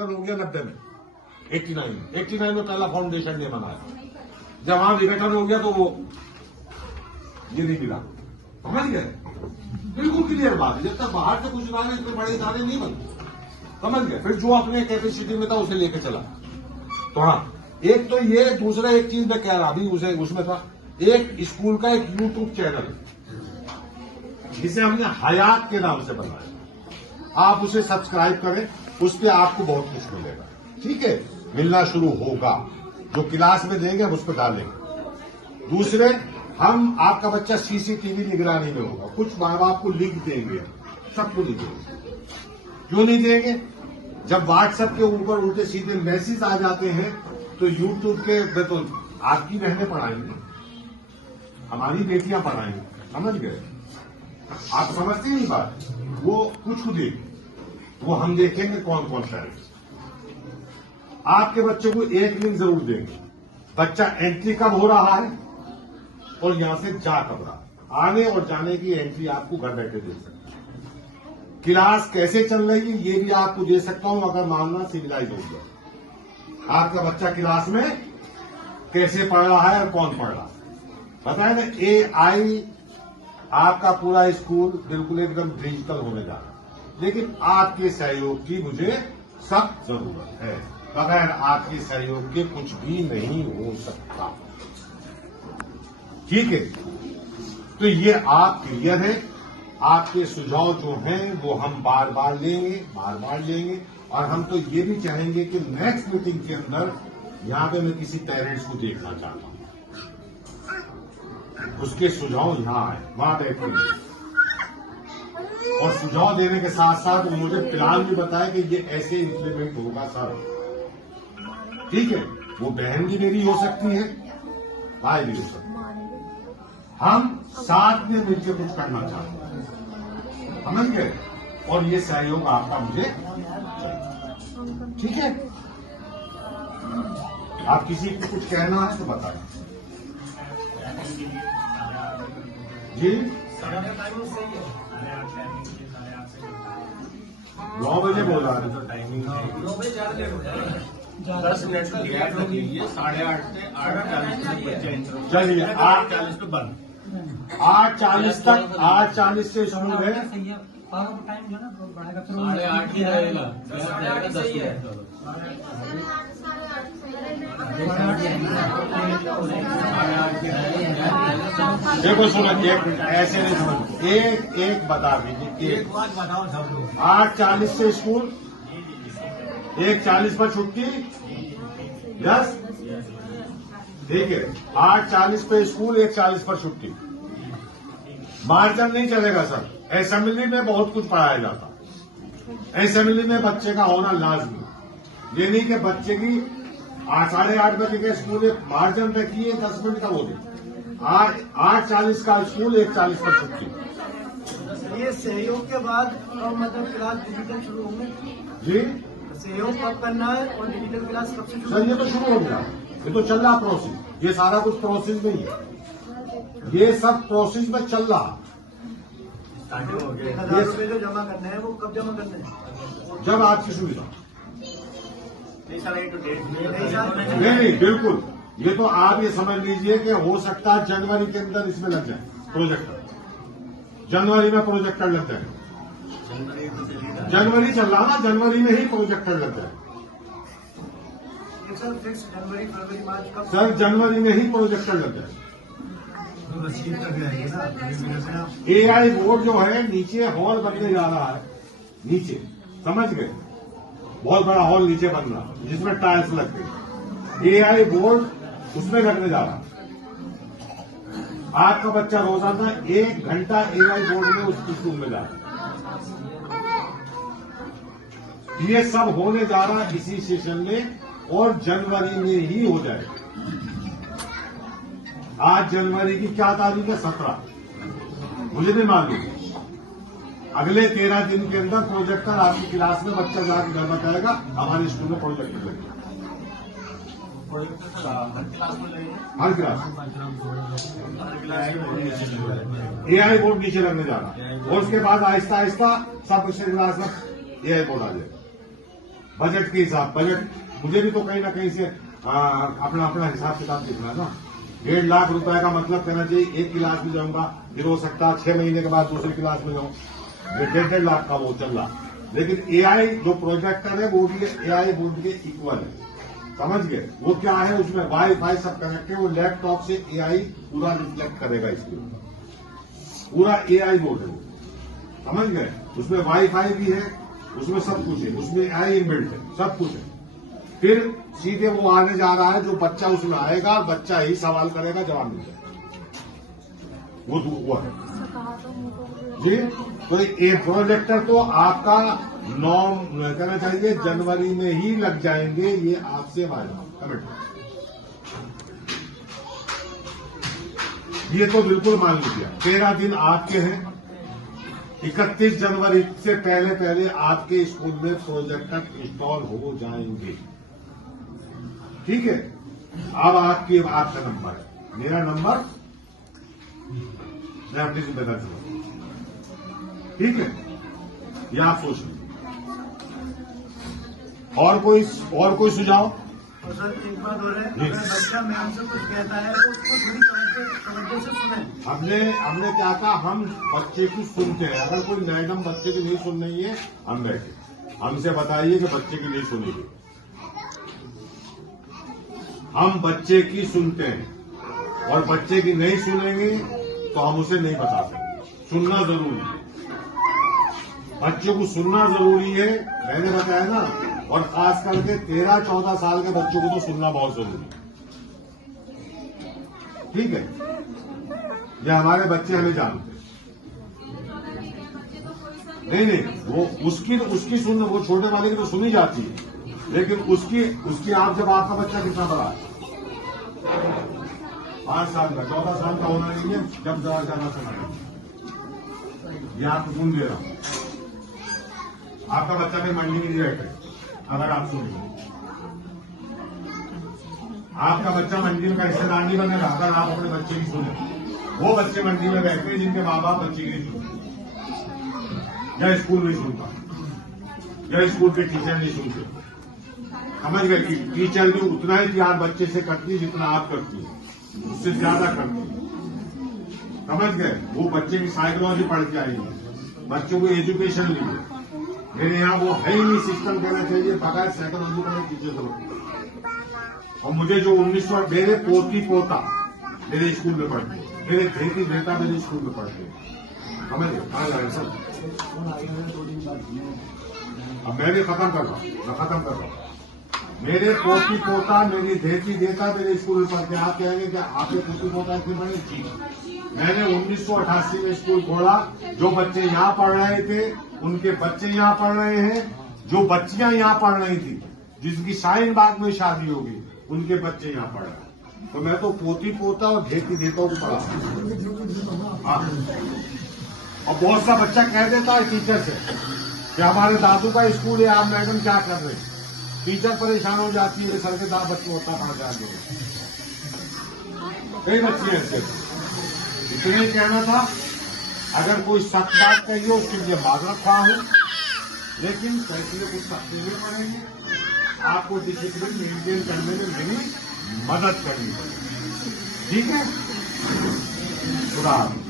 विघटन हो गया 90 में, 89 में पहला फाउंडेशन डे मनाया। जब वहां विघटन हो गया तो वो ये नहीं मिला, समझ गए? बिल्कुल क्लियर बात है। जब तक बाहर से कुछ ना आए इसमें बड़े इदारे नहीं बनते, समझ गए? फिर जो अपने कैपेसिटी में था उसे लेके चला। तो हाँ, एक तो ये, दूसरा एक चीज मैं कह रहा अभी उसे उसमें था, एक स्कूल का एक यूट्यूब चैनल जिसे हमने हयात के नाम से बनाया, आप उसे सब्सक्राइब करें, उस पर आपको बहुत कुछ मिलेगा। ठीक है, मिलना शुरू होगा, जो क्लास में देंगे हम उस पर डालेंगे। दूसरे, हम आपका बच्चा सीसीटीवी निगरानी में होगा, कुछ माँ बाप को लिंक देंगे, सबको नहीं देंगे। क्यों नहीं देंगे? जब व्हाट्सएप के ऊपर उल्टे सीधे मैसेज आ जाते हैं तो यूट्यूब के तो आपकी बहनें पढ़ाएंगी, हमारी बेटियां पढ़ाएंगी, समझ गए? आप समझते नहीं बात? वो कुछ को देंगे, वो हम देखेंगे कौन कौन सा है। आपके बच्चे को एक लिंक जरूर देंगे, बच्चा एंट्री कब हो रहा है और यहां से जा कब रहा है, आने और जाने की एंट्री आपको घर बैठे दे सकते हैं। क्लास कैसे चल रही है ये भी आपको दे सकता हूं, अगर मामला सिविलाइज हो गया। आपका बच्चा क्लास में कैसे पढ़ रहा है और कौन पढ़ रहा है, बताए ना? AI आपका पूरा स्कूल बिल्कुल एकदम डिजिटल होने जा रहा है, लेकिन आपके सहयोग की मुझे सख्त जरूरत है। बगैर आपके सहयोग के कुछ भी नहीं हो सकता। ठीक है, तो ये आप क्लियर है। आपके सुझाव जो हैं वो हम बार बार लेंगे, और हम तो ये भी चाहेंगे कि नेक्स्ट मीटिंग के अंदर यहां पे मैं किसी पेरेंट्स को देखना चाहता हूं, उसके सुझाव यहां आए, वहां बैठे और सुझाव देने के साथ साथ वो मुझे प्लान भी बताए कि ये ऐसे इंप्लीमेंट होगा सर। ठीक है, वो बहन भी मेरी हो सकती है, भाई भी हो सकती है, हम साथ में मिलकर कुछ करना चाहते हैं, समझ गए? और ये सहयोग आपका मुझे चाहिए। ठीक है, आप किसी को कुछ कहना है तो बताएं जी। 9 बजे बोला है तो टाइमिंग 9 बजे 10 मिनट लेट हो गई है, 8:30 से 8:40 तक चलिए 8:40 पे बंद, 8:40 तक, 8:40 से शुरू है, टाइम जो है ना बढ़ेगा, 8:30 ही रहेगा, 10 मिनट। देखो सुनो, एक मिनट ऐसे नहीं समझ, एक बता दीजिए, एक बात बताओ सब लोग। 8:40 से स्कूल, 1:40 पर छुट्टी, यस ठीक है। 8:40 पे स्कूल, 1:40 पर छुट्टी। मार्चन नहीं चलेगा सर, असेंबली में बहुत कुछ पढ़ाया जाता, असेंबली में बच्चे का होना लाजमी। ये नहीं कि बच्चे की 8:30 बजे के स्कूल मार्जिन पे किए 10 मिनट का वो दे, 8:40 का स्कूल, 1:40 पर छुट्टी। ये सहयोग के बाद मतलब क्लास डिजिटल शुरू होंगे जी, सहयोग कब करना है और डिजिटल क्लास कब से शुरू? सर ये तो शुरू हो गया, ये तो चल रहा प्रोसेस, ये सारा कुछ प्रोसेस में ही है, ये सब प्रोसेस में चल रहा। 1000 रुपये जो जमा करने हैं वो कब जमा करने हैं? जब आपकी सुविधा। नहीं नहीं बिल्कुल, ये तो आप ये समझ लीजिए कि हो सकता है जनवरी के अंदर इसमें लग जाए प्रोजेक्टर, जनवरी में प्रोजेक्टर लग जाए, जनवरी चल रहा ना, जनवरी में ही प्रोजेक्टर लग जाए सर। फिक्स जनवरी फरवरी मार्च कब? सर जनवरी में ही प्रोजेक्टर लग जाए। AI बोर्ड जो है नीचे हॉल बनने जा रहा है, नीचे समझ गए, बहुत बड़ा हॉल नीचे बन रहा है जिसमें टाइल्स लग गई, AI बोर्ड उसमें लगने जा रहा है। आपका बच्चा रोजाना 1 घंटा AI बोर्ड में उस रूम में जा रहा है। ये सब होने जा रहा है इसी सेशन में और जनवरी में ही हो जाएगा। आज जनवरी की क्या तारीख है? 17, मुझे नहीं मालूम। अगले 13 दिन के अंदर प्रोजेक्टर आपकी क्लास में बच्चा जाकर घर बताएगा हमारे स्कूल में प्रोजेक्टर लगेगा, हर क्लास AI बोर्ड नीचे लगने जा रहा है और उसके बाद आहिस्ता आहिस्ता सब क्लास में AI बोर्ड आ जाएगा। बजट के हिसाब, बजट मुझे भी तो कहीं ना कहीं से अपना अपना हिसाब किताब देखना ना। 1.5 लाख रुपए का मतलब कहना चाहिए एक क्लास में जाऊंगा, फिर हो सकता है 6 महीने के बाद दूसरी क्लास में जाऊं, 1.5 लाख का वो चल रहा। लेकिन एआई जो प्रोजेक्टर है वो भी एआई बोर्ड के इक्वल है, समझ गए? वो क्या है, उसमें वाईफाई सब कनेक्ट है, वो लैपटॉप से एआई पूरा रिफ्लेक्ट करेगा इसके ऊपर, पूरा एआई बोर्ड है वो, समझ गए? उसमें वाईफाई भी है, उसमें सब कुछ है, उसमें एआई इनबिल्ट है, सब कुछ है। फिर सीधे वो आने जा रहा है, जो बच्चा उसमें आएगा, बच्चा ही सवाल करेगा, जवाब मिल जाएगा, वो है जी। तो ये प्रोजेक्टर तो आपका कहना चाहिए जनवरी में ही लग जाएंगे, ये आपसे वादा कमेंट। ये तो बिल्कुल मान लीजिए 13 दिन आपके हैं, 31 जनवरी से पहले पहले आपके स्कूल में प्रोजेक्टर इंस्टॉल हो जाएंगे, ठीक है? अब आपका नंबर है, मेरा नंबर मैं अपनी जिम्मेदारी से, ठीक है? ये आप सोच लीजिए। और कोई सुझाव? और सर एक बात और है, अगर बच्चा मैम से कुछ कहता है तो उसको थोड़ी तवज्जो से सुने। हमने क्या कहा, हम बच्चे की सुनते हैं। अगर कोई मैडम बच्चे की नहीं सुन रही है, हम बैठे, हमसे बताइए कि बच्चे की नहीं सुनेगी। हम बच्चे की सुनते हैं और बच्चे की नहीं सुनेंगे तो हम उसे नहीं बता सकते। सुनना जरूरी है, बच्चों को सुनना जरूरी है, मैंने बताया ना। और खास करके 13-14 साल के बच्चों को तो सुनना बहुत जरूरी है, ठीक है? ये हमारे बच्चे हमें जानते नहीं, वो उसकी सुन, वो छोटे वाले की तो सुनी जाती है, लेकिन उसकी आप जब आपका बच्चा कितना बड़ा है, 5 साल का, 14 साल का होना चाहिए जब ज्यादा सुना, ये आपको सुन दे रहा हूं। आपका बच्चा भी मंडी में नहीं बैठे, अगर आप सुनिए, आपका बच्चा मंडी में का हिस्सेदार नहीं बनेगा अगर आप अपने बच्चे की सुने। वो बच्चे मंडी में बैठते हैं जिनके माँ बाप बच्चे की नहीं सुनते, या स्कूल नहीं सुनता, या स्कूल के टीचर नहीं सुनते, समझ गए? कि टीचर भी उतना ही प्यार बच्चे से करती है जितना आप करती है, उससे ज्यादा करती है, समझ गए? वो बच्चे की साइकोलॉजी पढ़ के आई है, बच्चों को एजुकेशन ली है। मेरे यहाँ वो है ही नहीं सिस्टम, कहना चाहिए बगैर साइकोलॉजी का टीचर से। और मुझे जो 1900 मेरे पोती पोता मेरे स्कूल में पढ़ते, मेरे बेटी बेटा मेरे स्कूल में पढ़ते, समझ गए? कहा जा रहे सर, अब मैं भी खत्म कर रहा हूँ। मेरे पोती पोता मेरी धेती देता मेरे स्कूल में पढ़ते। आप कहेंगे कि आपके पोती पोता इतने बड़े? जी, मैंने 1988 में स्कूल खोला, जो बच्चे यहाँ पढ़ रहे थे उनके बच्चे यहाँ पढ़ रहे हैं, जो बच्चियां यहाँ पढ़ रही थी जिसकी शाहीन बाग में शादी होगी उनके बच्चे यहाँ पढ़ रहे हैं। तो मैं तो पोती पोता और घेती देता को पढ़ा। और बहुत सा बच्चा कह देता है टीचर से कि हमारे दादू का स्कूल है, आप मैडम क्या कर रहे हैं? टीचर परेशान हो जाती है, सर के दाद बच्चे होता पहुंचा दो। कई बच्चे ऐसे, इतने कहना था। अगर कोई सख्त बात कही हो उसके लिए माजरत खा हूं, लेकिन फैसले कुछ सख्त देने पड़ेंगे, आपको डिसिप्लिन मेंटेन करने में मेरी मदद करनी पड़ेगी, ठीक है? खुदा हाफिज़।